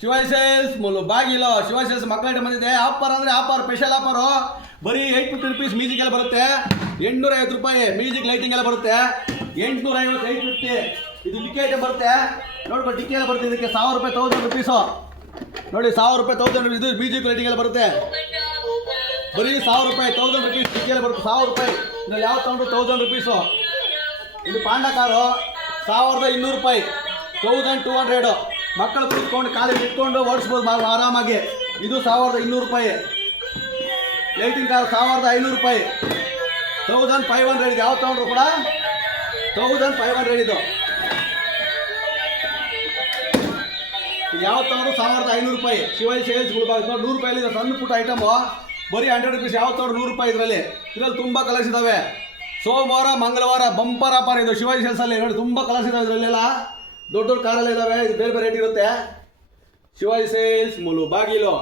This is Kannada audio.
ಶಿವಾಜಿ ಸೇಲ್ಸ್ ಬಾಗಿಲು ಶಿವಾಜಿ ಸೇಲ್ಸ್ ಮಕ್ಕಳ ಐಟಮ್ ಬಂದಿದೆ. ಆಫರ್ ಅಂದರೆ ಆಫರ್, ಸ್ಪೆಷಲ್ ಆಫರು. ಬರೀ 850 ರುಪೀಸ್ ಮ್ಯೂಸಿಕ್ ಎಲ್ಲ ಬರುತ್ತೆ. 850 ರೂಪಾಯಿ ಮ್ಯೂಸಿಕ್ ಲೈಟಿಂಗ್ ಎಲ್ಲ ಬರುತ್ತೆ. 850 850 ಇದು ಡಿಕ್ಕಿ ಐಟಮ್ ಬರುತ್ತೆ. ನೋಡ್ಕೊಂಡು ಡಿಕ್ಕಿ ಎಲ್ಲ ಬರುತ್ತೆ. ಇದಕ್ಕೆ 1000 ರೂಪಾಯಿ 1000 ರುಪೀಸು ನೋಡಿ. 1000 ರೂಪಾಯಿ 1000 ಇದು ಮ್ಯೂಸಿಕ್ ಲೈಟಿಂಗ್ ಎಲ್ಲ ಬರುತ್ತೆ. ಬರೀ 1000 ರೂಪಾಯಿ 1000 ರುಪೀಸ್ ಡಿಕ್ಕಿ ಎಲ್ಲ ಬರುತ್ತೆ. 1000 ರೂಪಾಯಿ ಇದ್ರಲ್ಲಿ ಯಾವ ತೊಗೊಂಡ್ರು 1000 ರುಪೀಸು. ಇದು ಪಾಂಡ ಕಾರು 1200 ರೂಪಾಯಿ 1200. ಮಕ್ಕಳು ಕೂತ್ಕೊಂಡು ಕಾಲಿಗೆ ಇಟ್ಕೊಂಡು ಓಡಿಸ್ಬೋದು ಆರಾಮಾಗಿ. ಇದು 1200 ರೂಪಾಯಿ. ಲೈಟಿಂಗ್ ಕಾರ್ 1500 ರೂಪಾಯಿ 1500. ಇದು ಯಾವ ತೊಗೊಂಡ್ರು ಕೂಡ 1500 ಇದು. ಯಾವ ತೊಗೊಂಡ್ರು 1500 ರೂಪಾಯಿ. ಶಿವಾಜಿ ಸೇಲ್ಸ್ 100 ರೂಪಾಯಿ. ಸಣ್ಣ ಪುಟ್ಟ ಐಟಮು ಬರೀ 100 ರುಪೀಸ್. ಯಾವ ತೊಗೊಂಡ್ರು 100 ರೂಪಾಯಿ. ಇದರಲ್ಲಿ ತುಂಬ ಕಲರ್ಸ್ ಇದ್ದಾವೆ. ಸೋಮವಾರ ಮಂಗಳವಾರ ಬಂಪರ್ ಆಫರ್ ಇದು ಶಿವಾಜಿ ಸೇಲ್ಸಲ್ಲಿ. ನೋಡಿ ತುಂಬ ಕಲರ್ಸ್ ಇದಾವೆ ಇದರಲ್ಲೆಲ್ಲ. ದೊಡ್ಡ ದೊಡ್ಡ ಕಾರೆಲ್ಲ ಇದ್ದಾವೆ. ಇದು ಬೇರೆ ಬೇರೆ ರೇಟ್ ಇರುತ್ತೆ. ಶಿವಾಜಿ ಸೇಲ್ಸ್ ಬಾಗಿಲು.